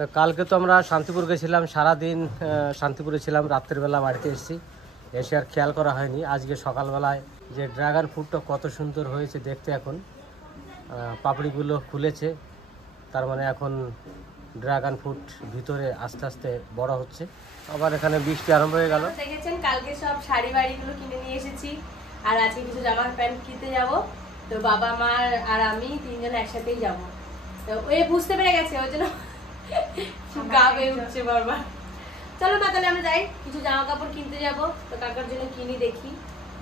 তো কালকে তো আমরা শান্তিপুর গেছিলাম, সারাদিন শান্তিপুরে ছিলাম, রাত্রের বেলা বাড়িতে এসেছি, এসে আর খেয়াল করা হয়নি। আজকে সকালবেলায় যে ড্রাগন ফ্রুটটা কত সুন্দর হয়েছে দেখতে, এখন পাপড়িগুলো খুলেছে, তার মানে এখন ড্রাগন ফ্রুট ভিতরে আস্তে আস্তে বড় হচ্ছে। আবার এখানে বৃষ্টি আরম্ভ হয়ে গেল। দেখেছেন কালকে সব শাড়ি বাড়িগুলো কিনে নিয়ে এসেছি, আর আজকে কিছু জামা প্যান্ট কিনতে যাব। তো বাবা মা আর আমি তিনজন একসাথেই যাব। তো ওই বুঝতে পেরে গেছে, ওই জন্য গা বেয়ে উঠছে বারবার। চলো মা, তাহলে আমরা যাই, কিছু জামা কাপড় কিনতে যাব। তো কাকার জন্য কিনি, দেখি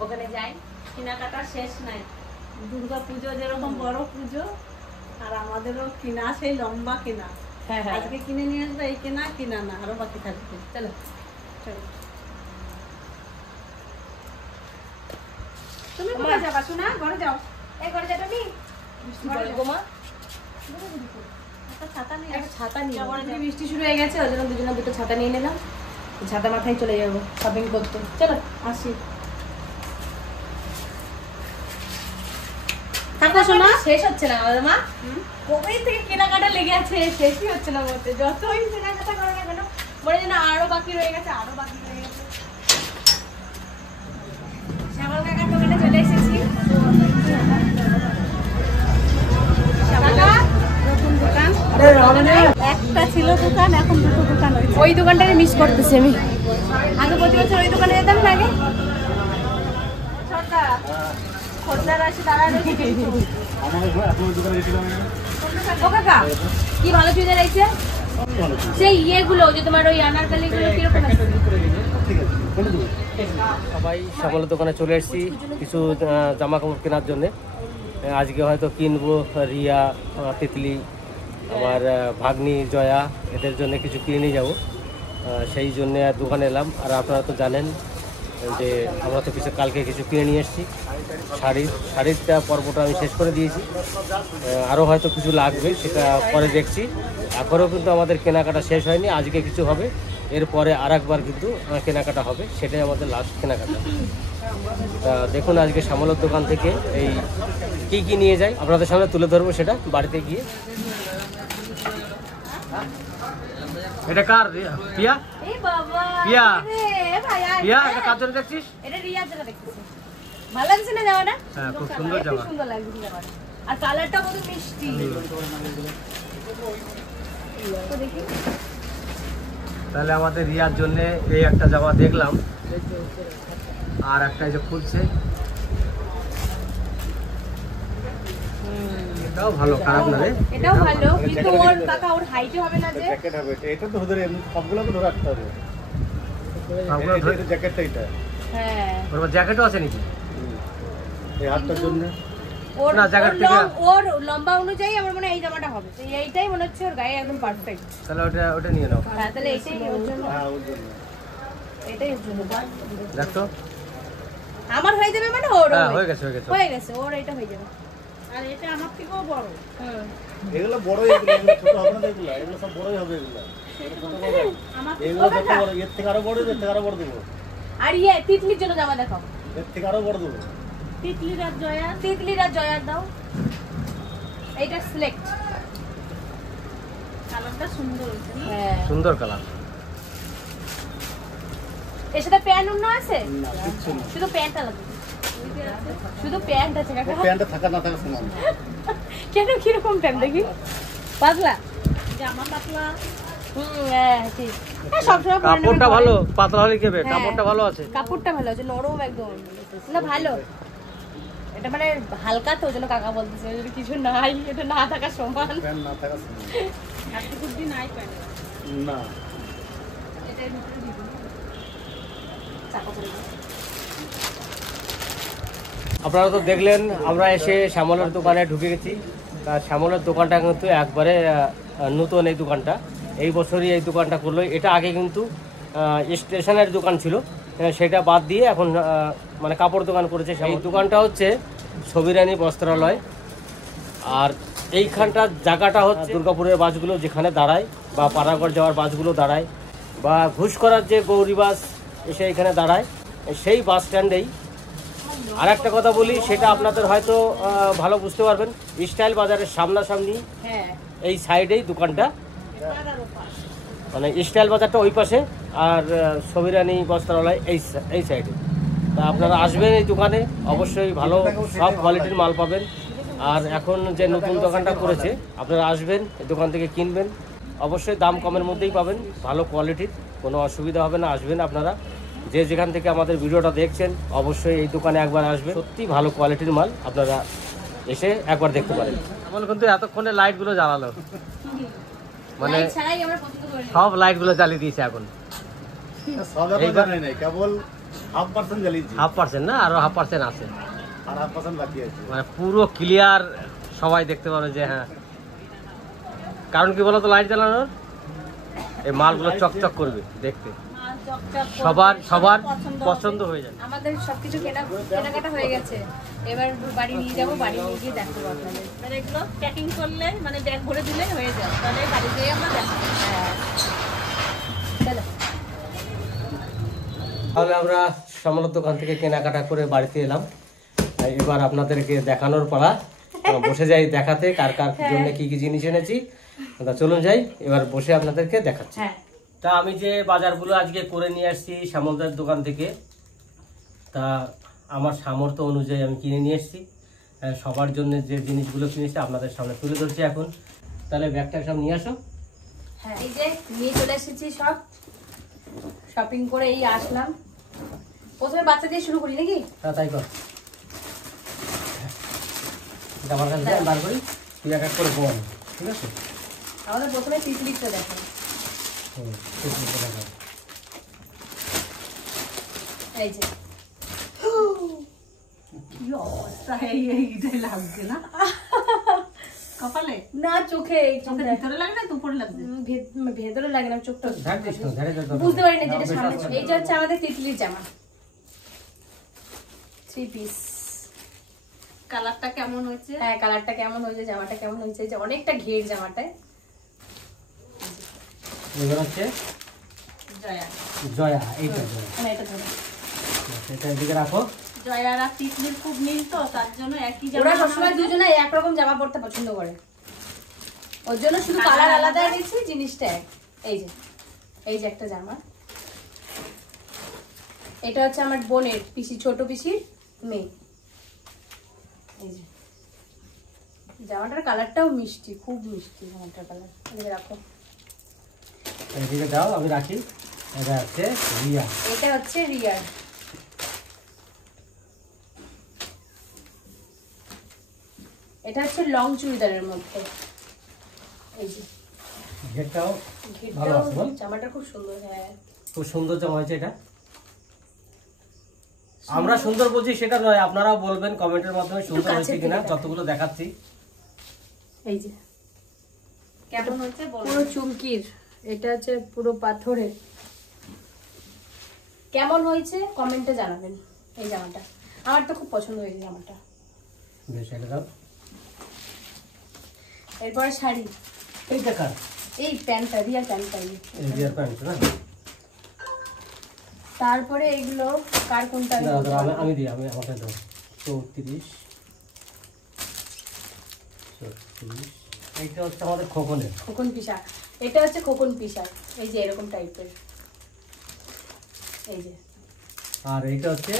ওখানে যাই। কেনাকাটা শেষ নাই, দুর্গা পুজো যেরকম বড় পুজো, আর আমাদেরও কিনা সেই লম্বা কেনা। হ্যাঁ হ্যাঁ, আজকে কিনে নিয়ে আসবে, এই কেনা কিনা না আরো বাকি থাকবে। চলো চলো। তুমি কোথায় যাবা শোনা? ঘরে যাও। এই ঘরে যাবে নি? বলবো মা, একটা ছাতা নিয়ে একটা ছাতা নিয়ে যাবো। যাবো। বৃষ্টি শুরু হয়ে গেছে, ওই জন্য দুজনে দুটো ছাতা নিয়ে নিলাম। ছাতা মাথায় চলে যাবো শপিং করতে। চলো আসি। থাকো শোনা। শেষ হচ্ছে না আমাদের মা, কবে থেকে কেনাকাটা লেগে আছে, শেষই হচ্ছে না বলতে। যতই কেনাকাটা করো না কেন মনে হয় যেন আরো বাকি রয়ে গেছে, আরো বাকি রয়ে গেছে। শ্যামল কাকার দোকানে চলে এসেছি। নতুন দোকান, একটা ছিল দোকান, এখন দুটো দোকান হয়েছে। ওই দোকানটাকে মিস করতেছি আমি। আগে প্রতি বছর ওই দোকানে যেতাম না আগে। সরকার খদ্দের আসে দাঁড়ায় রয়েছে কিন্তু। ও কাকা, কি ভালো চুড়িদার আছে? সেই ইয়েগুলো যে তোমার ওই আনারকালিগুলো কিরকম আছে? সবাই শ্যামলের দোকানে চলে এসেছি কিছু জামা কাপড় কেনার জন্যে। আজকে হয়তো কিনবো রিয়া, তিতলি, আমার ভাগ্নি জয়া, এদের জন্য কিছু কিনে নিয়ে যাবো। সেই জন্যে দোকানে এলাম। আর আপনারা তো জানেন যে আমরা তো কিছু কালকে কিছু কিনে নিয়ে এসেছি। শাড়িটা পর্বটা আমি শেষ করে দিয়েছি, আরও হয়তো কিছু লাগবে, সেটা পরে দেখছি। এখনও কিন্তু আমাদের কেনাকাটা শেষ হয়নি, আজকে কিছু হবে, এরপরে আর একবার কিন্তু কেনাকাটা হবে, সেটাই আমাদের লাস্ট কেনাকাটা। তা দেখুন আজকে শ্যামলের দোকান থেকে এই কী নিয়ে যাই আপনাদের সামনে তুলে ধরবো সেটা বাড়িতে গিয়ে। এটা কার? পিয়া? এই বাবা, পিয়া? এ ভাই আর পিয়া, এটা কার জন্য দেখছিস? এটা রিয়ার জন্য দেখতেছি। ভালো লাগছে না জামাটা? হ্যাঁ, খুব সুন্দর জামা। সুন্দর লাগছে জামাটা, আর কালারটা কত মিষ্টি। তো দেখি, তাহলে আমাদের রিয়ার জন্য এই একটা জামা দেখলাম, আর একটা এই যে খুলছে, এটাও ভালো, খারাপ না রে। এটাও ভালো, কিন্তু ওর কাকা ওর হাইটে হবে না যে। জ্যাকেট হবে এটা তো ধরে এমনি সবগুলোকে ধরে রাখতে হবে। সবগুলো ধরে- এটা জ্যাকেটটা এটা হ্যাঁ, ওর জ্যাকেটও আছে নাকি? এই হাতটার জন্য ওর না, জ্যাকেট ওর থেকে- ওর লম্বা অনুযায়ী আমার মনে হয় এই জামাটা হবে। তো এইটাই মনে হচ্ছে ওর গায়ে একদম পারফেক্ট। তাহলে ওটা নিয়ে নাও। হ্যাঁ, তাহলে এইটাই ওর জন্য, হ্যাঁ ওর জন্য এটাই ওর জন্য। দেখ তো। আমার হয়ে যাবে মানে ওর হ্যাঁ, হয়ে গেছে, হয়ে গেছে। হয়ে গেছে, ওর এটা হয়ে যাবে। আর এটা আমার থেকেও বড়। হুম, এগুলো বড়, এগুলো ছোট হবে না, এগুলো এগুলো সব বড়ই হবে। এগুলো ছোট হবে, আমার এগুলো যত বড়, এর থেকে আরো বড়, এর থেকে আরো বড় দেবো, আর ইয়ে তিতলির জন্য জামা দেখাও। এর থেকে আরো বড় দেবো। তিতলির আর জয়া তিতলির আর জয়ার দাও। এইটা সিলেক্ট। কালারটা সুন্দর হয়েছে না? হ্যাঁ, সুন্দর কালার। এর সাথে প্যান্ট অন্য আছে? না কিচ্ছু না, শুধু প্যান্টটা লাগবে, শুধু প্যান্ট আছে কাকা। প্যান্টটা থাকা না থাকা সমান। কেন, কিরকম প্যান্ট দেখি? পাতলা? জামা পাতলা। হ্যাঁ ঠিক। হ্যাঁ, সবসময় পরে নেবে কাপড়টা ঘরে। ভালো, পাতলা হলে খেবে, হ্যাঁ। কাপড়টা ভালো আছে। কাপড়টা ভালো আছে, নরম একদম। না ভালো, এটা মানে হালকা, তো ওই জন্য কাকা বলতেছে ওই জন্য কিছু নাই, এটা না থাকা সমান। প্যান্ট না থাকা সমান হাতে কুর্তি নাই প্যান্ট। না। এটার ভিতরে দিব চাকা পড়ে গেছে। আপনারা তো দেখলেন আমরা এসে শ্যামলের দোকানে ঢুকে গেছি। তা শ্যামলের দোকানটা কিন্তু একবারে নতুন, এই দোকানটা এই বছরই এই দোকানটা করলো। এটা আগে কিন্তু স্টেশনের দোকান ছিল, সেটা বাদ দিয়ে এখন মানে কাপড় দোকান করেছে। এই দোকানটা হচ্ছে ছবিরানী বস্ত্রালয়। আর এইখানটার জায়গাটা হচ্ছে দুর্গাপুরের বাসগুলো যেখানে দাঁড়ায়, বা পাড়াগড় যাওয়ার বাসগুলো দাঁড়ায়, বা ঘুষ করার যে গৌরী বাস এসে এখানে দাঁড়ায়, সেই বাস স্ট্যান্ডেই। আর একটা কথা বলি, সেটা আপনাদের হয়তো ভালো বুঝতে পারবেন, স্টাইল বাজারের সামনাসামনি হ্যাঁ, এই সাইডেই দোকানটা। মানে স্টাইল বাজারটা ওই পাশে, আর সবিরানি বস্ত্রালয় এই সাইডে। তা আপনারা আসবেন এই দোকানে, অবশ্যই ভালো সব কোয়ালিটির মাল পাবেন। আর এখন যে নতুন দোকানটা করেছে, আপনারা আসবেন এই দোকান থেকে কিনবেন, অবশ্যই দাম কমের মধ্যেই পাবেন, ভালো কোয়ালিটির, কোনো অসুবিধা হবে না। আসবেন আপনারা, যে যেখান থেকে আমাদের ভিডিওটা দেখছেন, অবশ্যই এই দোকানে একবার আসবেন, সত্যি ভালো কোয়ালিটির মাল আপনারা এসে একবার দেখতে পারেন। এমন কিন্তু এতক্ষণে লাইটগুলো জ্বালালো, মানে লাইট ছাড়াই আমরা পছন্দ করি। সব লাইটগুলো জ্বালিয়ে দিয়েছে এখন। সব এখন জানাই নাই, কেবল 1/2% জ্বালিয়েছি 1/2% না, আরো 1/2% আছে, আর 1/2% বাকি আছে। মানে পুরো ক্লিয়ার সবাই দেখতে পাবে যে হ্যাঁ। কারণ কি বলতো লাইট জ্বালানোর, এই মালগুলো চকচক করবে দেখতে, সবার পছন্দ হয়ে যাবে। আমাদের সবকিছু কেনাকাটা হয়ে গেছে, এবার বাড়ি নিয়ে যাবো, বাড়ি নিয়ে গিয়ে দেখবো আপনাদের। মানে এগুলো প্যাকিং করলে মানে ব্যাগ ভরে দিলে হয়ে যায়, তাহলে বাড়ি যেয়ে আমরা দেখাবো। হ্যাঁ চলো। তাহলে আমরা শ্যামলার দোকান থেকে কেনাকাটা করে বাড়িতে এলাম, এবার আপনাদেরকে দেখানোর পালা। বসে যাই দেখাতে কার কার জন্য কি কি জিনিস এনেছি। তা চলুন যাই, এবার বসে আপনাদেরকে দেখাচ্ছি। হ্যাঁ তা আমি যে বাজারগুলো আজকে করে নিয়ে আসছি শ্যামলদার দোকান থেকে, তা আমার সামর্থ্য অনুযায়ী আমি কিনে নিয়ে এসেছি। সবার জন্য যে জিনিসগুলো কিনেছি আপনাদের সামনে তুলে ধরছি এখন। তাহলে ব্যাগটা সব নিয়ে আসো। হ্যাঁ এই যে নিয়ে চলে এসেছি, সব শপিং করে এই আসলাম। প্রথমে বাচ্চা দিয়ে শুরু করি নাকি? তাই কর, আমার কাছে বার করি, তুই এক এক করে বল, ঠিক আছে? আমাদের প্রথমে তিতলিটা দেখো। এই যে কি অবস্থা, এইটাই লাগছে না কপালে না, চোখে চোখের ভিতরে লাগে না, উপরে লাগছে? ভেতরে লাগে না, চোখটা ঝাড় দিস না, ঝাড়ে দাও। বুঝতে পারি না যেটা সামনে ছিল। এইটা হচ্ছে আমাদের তিতলির জামা, 3 পিস। কালারটা কেমন হয়েছে? হ্যাঁ কালারটা কেমন হয়েছে, জামাটা কেমন হয়েছে, যে অনেকটা ঘের জামাটায়। এবার হচ্ছে জয়া জয়া, এইটা জয়া, হ্যাঁ এটা ধরো। এটা এদিকে রাখো। জয়ার আর তিতলির খুব মিল, তো তার জন্য একই ওরা জামা সবসময় দুজনে একরকম জামা পরতে পছন্দ করে, ওর জন্য শুধু কালার আলাদা এনেছি, জিনিসটা এক। এই যে একটা জামা, এটা হচ্ছে আমার বোনের পিসি, ছোট পিসির মেয়ে। এই যে জামাটার কালারটাও মিষ্টি, খুব মিষ্টি জামাটার কালার। এদিকে রাখো। এদিকে দাও, আমি রাখি। এটা হচ্ছে রিয়া। এটা হচ্ছে রিয়ার। এটা হচ্ছে লং চুড়িদারের মধ্যে। এই যে ঘেরটাও ভালো ঘেরটাও আছে বল? জামাটা খুব সুন্দর। হ্যাঁ খুব সুন্দর জামা হয়েছে এটা। আমরা সুন্দর বলছি সেটা নয়, আপনারাও বলবেন কমেন্টের মাধ্যমে সুন্দর হয়েছে কিনা, যতগুলো দেখাচ্ছি। এই যে কেমন হয়েছে বলো। পুরো চুমকির, এটা হচ্ছে পুরো পাথরের। কেমন হয়েছে কমেন্টে জানাবেন। এই জামাটা আমার তো খুব পছন্দ হয়েছে জামাটা। বেশ, এটা দাও। এরপরে শাড়ি, এই দেখা এই প্যান্টটা, রিয়ার প্যান্টটা। রিয়ার প্যান্ট না? তারপরে এগুলো কার কোনটা আমি দাঁড়াও, বলতে দাঁড়াও, পারবো না। আমি দিই, আমাকে দাও। 34 36। এইটা হচ্ছে আমাদের খোকনের। খোকন পিসা, এটা হচ্ছে খোকন পিসা। এই যে এরকম টাইপের। এই যে আর এইটা হচ্ছে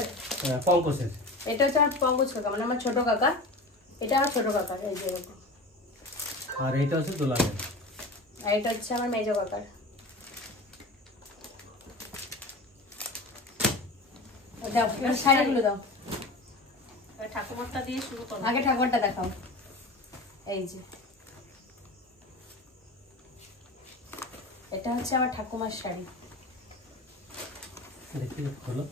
পঙ্কজের। এটা হচ্ছে আমার পঙ্কজ কাকা, মানে আমার ছোট কাকা। এটা আমার ছোট কাকা, এই যে এরকম। আর এইটা হচ্ছে দোলানের। আর এটা হচ্ছে আমার মেজো কাকার। দাও এবার শাড়িগুলো দাও। ঠাকুমারটা দিয়ে শুরু করো। আগে ঠাকুরটা দেখাও। এই যে এটা হচ্ছে আমার ঠাকুমার শাড়ি। দেখি খোলো।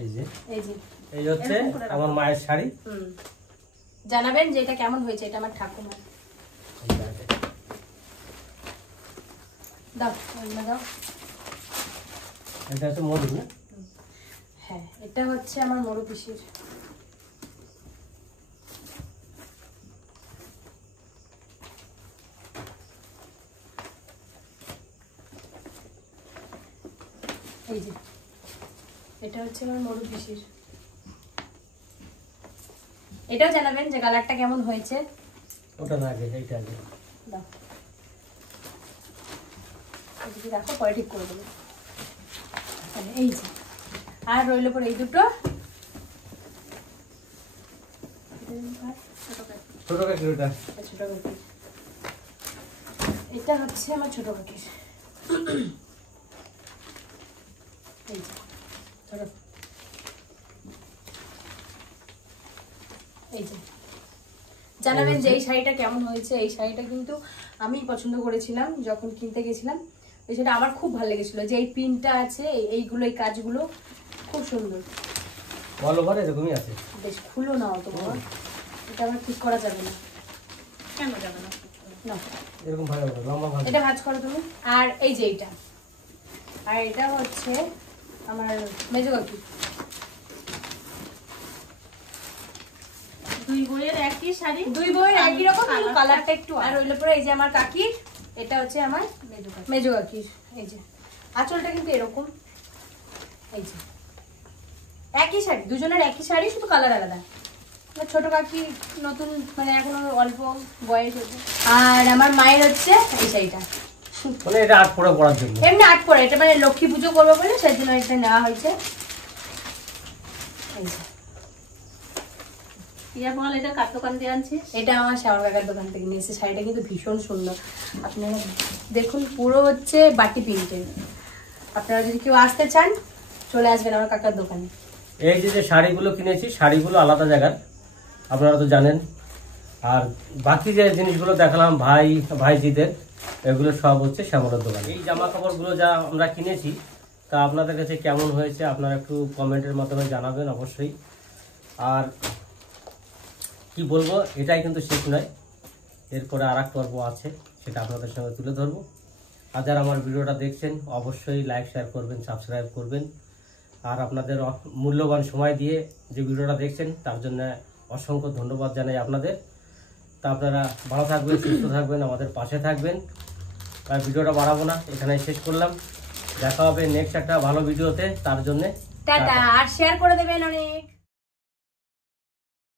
এই যে এই যে এই হচ্ছে আমার মায়ের শাড়ি। জানাবেন যে এটা কেমন হয়েছে। এটা আমার ঠাকুমার। দাও অন্য দাও। এটা হচ্ছে মধু না? হ্যাঁ এটা হচ্ছে আমার মরু পিসির। এই যে এটা হচ্ছে আমার মরু পিসির। এটাও জানাবেন যে কালারটা কেমন হয়েছে। ওটা না, আগে এইটা আগে দাও এদিকে রাখো, পরে ঠিক করে দেবো। এই যে আর রইল পরে এই দুটো ছোট কাকি ওটা ছোট কাকি, এটা হচ্ছে আমার ছোট কাকির। এই যে ছোট, এই যে জানাবেন যে এই শাড়িটা কেমন হয়েছে। এই শাড়িটা কিন্তু আমি পছন্দ করেছিলাম যখন কিনতে গেছিলাম, এই শাড়িটা আমার খুব ভালো লেগেছিল। যে এই প্রিন্টটা আছে, এইগুলো, এই কাজগুলো খুব সুন্দর। অল ওভার এরকমই আছে। বেশ খুলো নাও তো বাবা, এটা আমার ঠিক করা যাবে না। কেন যাবে না? না, এরকম ভালো লম্বা ভালো। এটা ভাঁজ করো তুমি। আর এই যে এইটা, আর এটা হচ্ছে আমার মেজো কাকি। দুই বইয়ের একই শাড়ি, দুই বইয়ের একই রকম, কিন্তু কালারটা একটু। আর রইল পরে এই যে আমার কাকির, এটা হচ্ছে আমার মেজো কাকির। এই যে আঁচলটা কিন্তু এরকম, এই যে একই শাড়ি, দুজনের একই শাড়ি, শুধু কালার আলাদা। আমার ছোট কাকি নতুন, মানে এখনো অল্প বয়স হয়েছে। আর আমার মায়ের হচ্ছে এই শাড়িটা, মানে এটা আট পরে পরার জন্য, এমনি আট পরে, এটা মানে লক্ষ্মী পুজো করবো বলে সেই জন্য এটা নেওয়া হয়েছে। এই যে ইয়া বল, এটা কার দোকান দিয়ে আনছিস? এটা আমার শ্যামল কাকার দোকান থেকে নিয়েছে। শাড়িটা কিন্তু ভীষণ সুন্দর, আপনারা দেখুন, পুরো হচ্ছে বাটি প্রিন্টের। আপনারা যদি কেউ আসতে চান চলে আসবেন আমার কাকার দোকানে। এই যে শাড়িগুলো কিনেছি, শাড়িগুলো আলাদা জায়গার, আপনারা তো জানেন। আর বাকি যে জিনিসগুলো দেখালাম ভাইজিদের, এগুলো সব হচ্ছে শ্যামলের দোকানে। এই জামা কাপড়গুলো যা আমরা কিনেছি, তা আপনাদের কাছে কেমন হয়েছে আপনারা একটু কমেন্টের মাধ্যমে জানাবেন অবশ্যই। আর কি বলবো, এটাই কিন্তু শেষ নয়, এরপরে আর এক পর্ব আছে, সেটা আপনাদের সঙ্গে তুলে ধরবো। আর যারা আমার ভিডিওটা দেখছেন অবশ্যই লাইক, শেয়ার করবেন, সাবস্ক্রাইব করবেন। আর আপনাদের মূল্যবান সময় দিয়ে যে ভিডিওটা দেখছেন তার জন্য অসংখ্য ধন্যবাদ জানাই আপনাদের। তা আপনারা ভালো থাকবেন, সুস্থ থাকবেন, আমাদের পাশে থাকবেন। আর ভিডিওটা বাড়াবো না, এখানে শেষ করলাম। দেখা হবে নেক্সট একটা ভালো ভিডিওতে, তার জন্যে টাটা। আর শেয়ার করে দেবেন অনেক।